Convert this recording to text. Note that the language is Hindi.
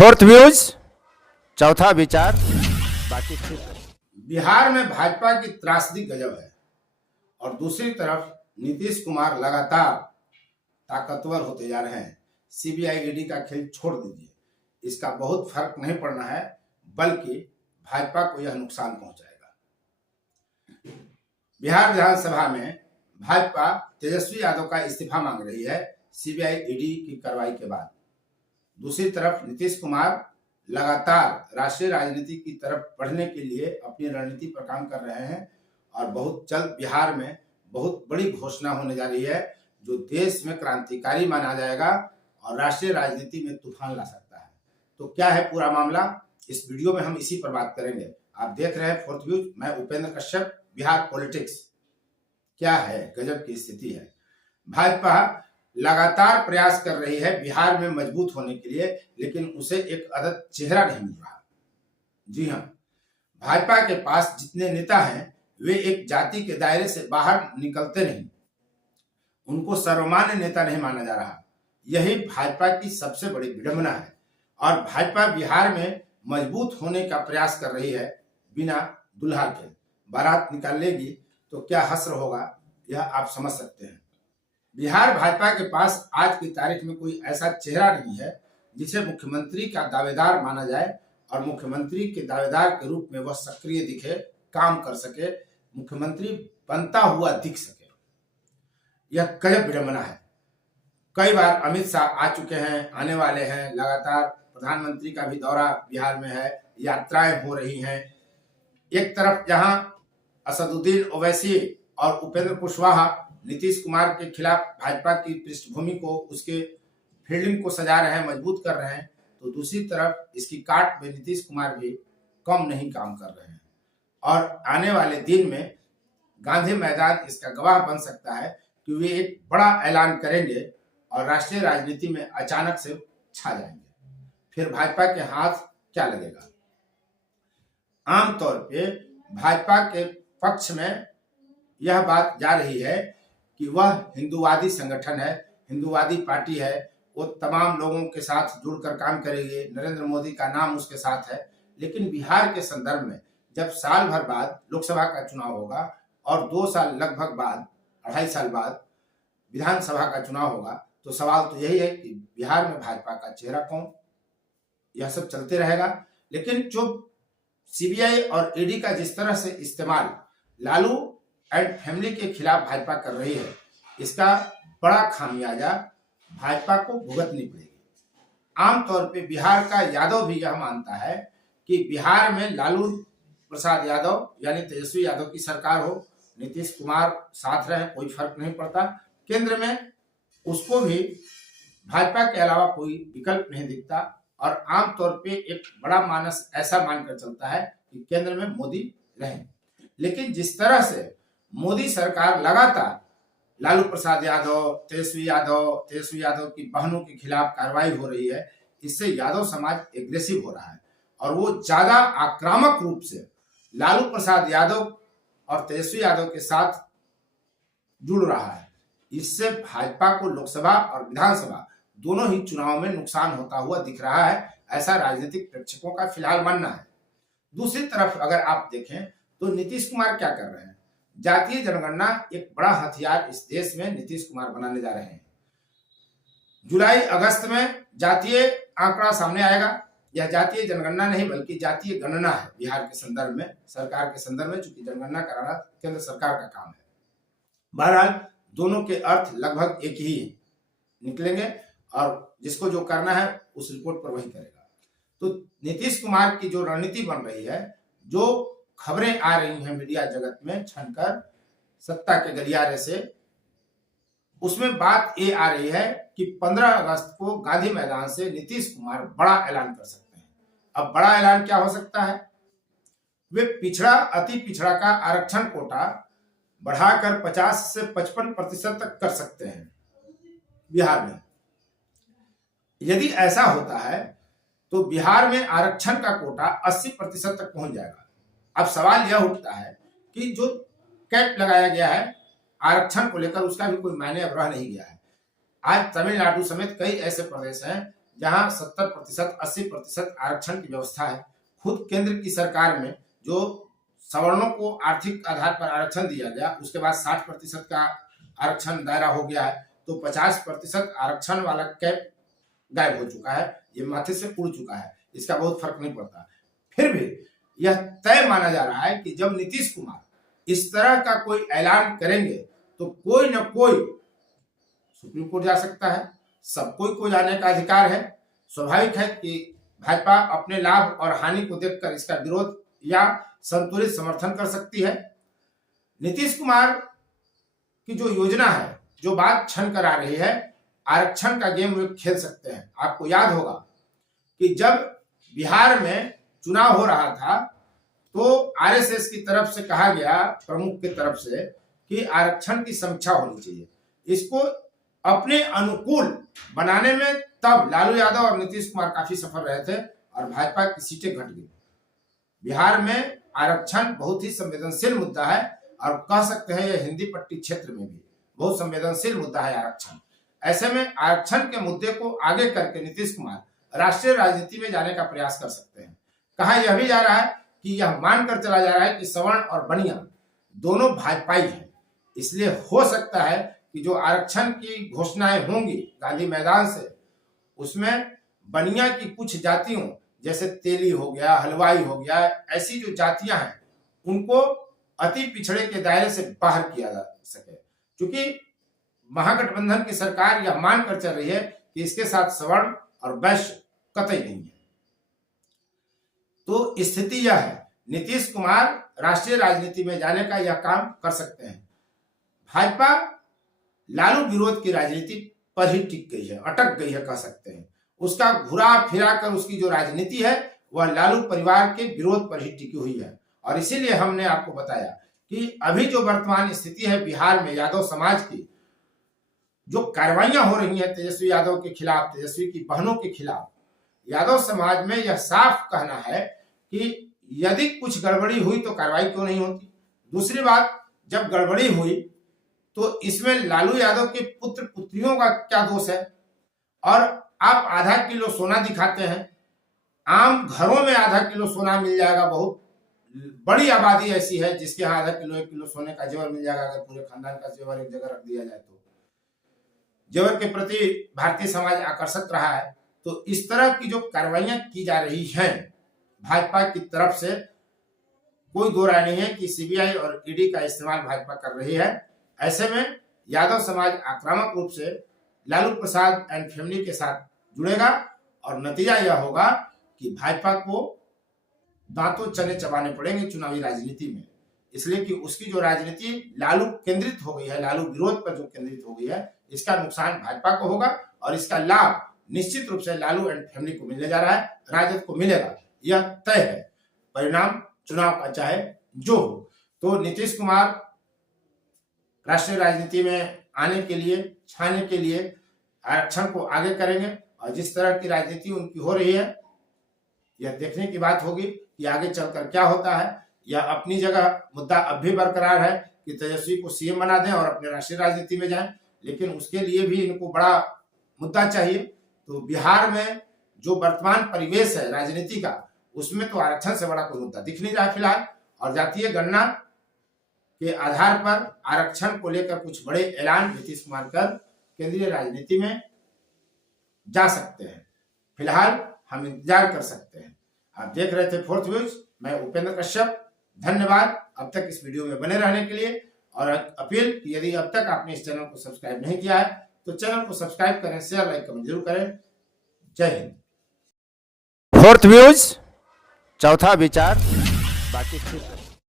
फोर्थ व्यूज, चौथा विचार, बाकी ठीक। बिहार में भाजपा की त्रासदी गजब है और दूसरी तरफ नीतीश कुमार लगातार ताकतवर होते जा रहे हैं। सीबीआई ईडी का खेल छोड़ दीजिए, इसका बहुत फर्क नहीं पड़ना है, बल्कि भाजपा को यह नुकसान पहुंचाएगा। बिहार विधानसभा में भाजपा तेजस्वी यादव का इस्तीफा मांग रही है सीबीआई ईडी की कार्रवाई के बाद। दूसरी तरफ नीतीश कुमार लगातार राष्ट्रीय राजनीति की तरफ बढ़ने के लिए अपनी रणनीति पर काम कर रहे हैं और बहुत जल्द बिहार में बहुत बड़ी घोषणा होने जा रही है जो देश में क्रांतिकारी माना जाएगा और राष्ट्रीय राजनीति में तूफान ला सकता है। तो क्या है पूरा मामला, इस वीडियो में हम इसी पर बात करेंगे। आप देख रहे हैं फोर्थ व्यूज, मैं उपेंद्र कश्यप। बिहार पॉलिटिक्स क्या है, गजब की स्थिति है। भाजपा लगातार प्रयास कर रही है बिहार में मजबूत होने के लिए, लेकिन उसे एक अदद चेहरा नहीं मिल रहा। जी हाँ, भाजपा के पास जितने नेता हैं वे एक जाति के दायरे से बाहर निकलते नहीं, उनको सर्वमान्य नेता नहीं माना जा रहा। यही भाजपा की सबसे बड़ी विडंबना है और भाजपा बिहार में मजबूत होने का प्रयास कर रही है बिना दुल्हा के। बारात निकाल लेगी तो क्या हश्र होगा, यह आप समझ सकते हैं। बिहार भाजपा के पास आज की तारीख में कोई ऐसा चेहरा नहीं है जिसे मुख्यमंत्री का दावेदार माना जाए और मुख्यमंत्री के दावेदार के रूप में वह सक्रिय दिखे, काम कर सके, मुख्यमंत्री बनता हुआ दिख सके। यह गजब विडंबना है। कई बार अमित शाह आ चुके हैं, आने वाले हैं, लगातार प्रधानमंत्री का भी दौरा बिहार में है, यात्राएं हो रही हैं। एक तरफ जहां असदुद्दीन ओवैसी और उपेंद्र कुशवाहा नीतीश कुमार के खिलाफ भाजपा की पृष्ठभूमि को, उसके फील्डिंग को सजा रहे हैं, मजबूत कर रहे हैं, तो दूसरी तरफ इसकी काट में नीतीश कुमार भी कम नहीं काम कर रहे हैं। और आने वाले दिन में गांधी मैदान इसका गवाह बन सकता है कि वे एक बड़ा ऐलान करेंगे और राष्ट्रीय राजनीति में अचानक से छा जाएंगे। फिर भाजपा के हाथ क्या लगेगा। आमतौर पे भाजपा के पक्ष में यह बात जा रही है कि वह हिंदूवादी संगठन है, हिंदूवादी पार्टी है, वो तमाम लोगों के साथ जुड़कर काम करेगी, नरेंद्र मोदी का नाम उसके साथ है। लेकिन बिहार के संदर्भ में जब साल भर बाद लोकसभा का चुनाव होगा और 2 साल लगभग बाद, 2.5 साल बाद विधानसभा का चुनाव होगा, तो सवाल तो यही है कि बिहार में भाजपा का चेहरा कौन। यह सब चलते रहेगा। लेकिन जो सीबीआई और ईडी का जिस तरह से इस्तेमाल लालू एंड फैमिली के खिलाफ भाजपा कर रही है, इसका बड़ा खामियाजा भाजपा को भुगतनी पड़ेगी। आमतौर पे बिहार का यादव भी यह मानता है कि बिहार में लालू प्रसाद यादव यानी तेजस्वी यादव की सरकार हो, नीतीश कुमार साथ रहे, कोई फर्क नहीं पड़ता। केंद्र में उसको भी भाजपा के अलावा कोई विकल्प नहीं दिखता और आमतौर पे एक बड़ा मानस ऐसा मानकर चलता है कि केंद्र में मोदी रहे। लेकिन जिस तरह से मोदी सरकार लगातार लालू प्रसाद यादव, तेजस्वी यादव की बहनों के खिलाफ कार्रवाई हो रही है, इससे यादव समाज एग्रेसिव हो रहा है और वो ज्यादा आक्रामक रूप से लालू प्रसाद यादव और तेजस्वी यादव के साथ जुड़ रहा है। इससे भाजपा को लोकसभा और विधानसभा दोनों ही चुनाव में नुकसान होता हुआ दिख रहा है, ऐसा राजनीतिक प्रेक्षकों का फिलहाल मानना है। दूसरी तरफ अगर आप देखें तो नीतीश कुमार क्या कर रहे हैं। जातीय जनगणना एक बड़ा हथियार इस देश में नीतीश कुमार बनाने जा रहे हैं। जुलाई अगस्त में जातीय आंकड़ा सामने आएगा। यह जातीय जनगणना नहीं बल्कि जातीय गणना है बिहार के संदर्भ में, सरकार के संदर्भ में, चूंकि जनगणना कराना केंद्र सरकार का काम है। बहरहाल दोनों के अर्थ लगभग एक ही निकलेंगे और जिसको जो करना है उस रिपोर्ट पर वही करेगा। तो नीतीश कुमार की जो रणनीति बन रही है, जो खबरें आ रही हैं मीडिया जगत में छनकर सत्ता के गलियारे से, उसमें बात ये आ रही है कि 15 अगस्त को गांधी मैदान से नीतीश कुमार बड़ा ऐलान कर सकते हैं। अब बड़ा ऐलान क्या हो सकता है, वे पिछड़ा, अति पिछड़ा का आरक्षण कोटा बढ़ाकर 50 से 55% तक कर सकते हैं बिहार में। यदि ऐसा होता है तो बिहार में आरक्षण का कोटा 80% तक पहुंच जाएगा। अब सवाल यह उठता है कि जो कैप लगाया गया है आरक्षण को लेकर, उसका भी कोई मायने अब रह नहीं गया है। आज तमिलनाडु समेत कई ऐसे प्रदेश हैं जहां 70%, 80% आरक्षण की व्यवस्था है। खुद केंद्र की सरकार में जो सवर्णों को आर्थिक आधार पर आरक्षण दिया गया, उसके बाद 60% का आरक्षण दायरा हो गया है, तो 50% आरक्षण वाला कैप गायब हो चुका है, ये माथे से उड़ चुका है, इसका बहुत फर्क नहीं पड़ता। फिर भी यह तय माना जा रहा है कि जब नीतीश कुमार इस तरह का कोई ऐलान करेंगे तो कोई न कोई सुप्रीम कोर्ट जा सकता है, सब कोई को जाने का अधिकार है। स्वाभाविक है कि भाजपा अपने लाभ और हानि को देखकर इसका विरोध या संतुलित समर्थन कर सकती है। नीतीश कुमार की जो योजना है, जो बात छन कर आ रही है, आरक्षण का गेम वे खेल सकते हैं। आपको याद होगा कि जब बिहार में चुनाव हो रहा था तो आरएसएस की तरफ से कहा गया, प्रमुख की तरफ से, कि आरक्षण की समीक्षा होनी चाहिए, इसको अपने अनुकूल बनाने में तब लालू यादव और नीतीश कुमार काफी सफल रहे थे और भाजपा की सीटें घट गई। बिहार में आरक्षण बहुत ही संवेदनशील मुद्दा है और कह सकते हैं यह हिंदी पट्टी क्षेत्र में भी बहुत संवेदनशील मुद्दा है आरक्षण। ऐसे में आरक्षण के मुद्दे को आगे करके नीतीश कुमार राष्ट्रीय राजनीति में जाने का प्रयास कर सकते हैं। कहा यह भी जा रहा है कि यह मानकर चला जा रहा है कि सवर्ण और बनिया दोनों भाजपाई हैं, इसलिए हो सकता है कि जो आरक्षण की घोषणाएं होंगी गांधी मैदान से, उसमें बनिया की कुछ जातियों जैसे तेली हो गया, हलवाई हो गया, ऐसी जो जातियां हैं उनको अति पिछड़े के दायरे से बाहर किया जा सके, क्योंकि महागठबंधन की सरकार यह मानकर चल रही है कि इसके साथ सवर्ण और वैश्य कतई नहीं है। तो स्थिति यह है, नीतीश कुमार राष्ट्रीय राजनीति में जाने का यह काम कर सकते हैं। भाजपा लालू विरोध की राजनीति पर ही टिक गई है, अटक गई है कह सकते हैं। उसका घुरा फिरा कर उसकी जो राजनीति है वह लालू परिवार के विरोध पर ही टिकी हुई है। और इसीलिए हमने आपको बताया कि अभी जो वर्तमान स्थिति है बिहार में यादव समाज की, जो कार्रवाइयां हो रही हैं तेजस्वी यादव के खिलाफ, तेजस्वी की बहनों के खिलाफ, यादव समाज में यह साफ कहना है कि यदि कुछ गड़बड़ी हुई तो कार्रवाई क्यों नहीं होती। दूसरी बात, जब गड़बड़ी हुई तो इसमें लालू यादव के पुत्र पुत्रियों का क्या दोष है? और आप आधा किलो सोना दिखाते हैं, आम घरों में आधा किलो सोना मिल जाएगा, बहुत बड़ी आबादी ऐसी है जिसके यहाँ आधा किलो 1 किलो सोने का जेवर मिल जाएगा। अगर पूरे खानदान का जेवर एक जगह रख दिया जाए तो जेवर के प्रति भारतीय समाज आकर्षक रहा है। तो इस तरह की जो कार्रवाइयां की जा रही हैं भाजपा की तरफ से, कोई दो राय नहीं है कि सीबीआई और ईडी का इस्तेमाल भाजपा कर रही है। ऐसे में यादव समाज आक्रामक रूप से लालू प्रसाद एंड फैमिली के साथ जुड़ेगा और नतीजा यह होगा कि भाजपा को दांतों चने चबाने पड़ेंगे चुनावी राजनीति में, इसलिए कि उसकी जो राजनीति लालू केंद्रित हो गई है, लालू विरोध पर जो केंद्रित हो गई है, इसका नुकसान भाजपा को होगा और इसका लाभ निश्चित रूप से लालू एंड फैमिली को मिलने जा रहा है, राजद को मिलेगा, यह तय है। परिणाम चुनाव का चाहे जो हो। तो नीतीश कुमार राष्ट्रीय राजनीति में आने के लिए, छाने के लिए आरक्षण को आगे करेंगे और जिस तरह की राजनीति उनकी हो रही है यह देखने की बात होगी कि आगे चलकर क्या होता है। यह अपनी जगह मुद्दा अब भी बरकरार है कि तेजस्वी को सीएम बना दें और अपने राष्ट्रीय राजनीति में जाएं, लेकिन उसके लिए भी इनको बड़ा मुद्दा चाहिए। तो बिहार में जो वर्तमान परिवेश है राजनीति का, उसमें तो आरक्षण से बड़ा कोई मुद्दा दिख नहीं रहा फिलहाल। और जातीय गणना के आधार पर आरक्षण को लेकर कुछ बड़े ऐलान नीतीश कुमार कर केंद्रीय राजनीति में जा सकते हैं। फिलहाल हम इंतजार कर सकते हैं। आप देख रहे थे फोर्थ व्यूज, मैं उपेंद्र कश्यप। धन्यवाद अब तक इस वीडियो में बने रहने के लिए। और अपील कि यदि अब तक आपने इस चैनल को सब्सक्राइब नहीं किया है तो चैनल को सब्सक्राइब करें, शेयर, लाइक, कमेंट जरूर करें। जय हिंद। फोर्थ व्यूज, चौथा विचार, बाकी फिर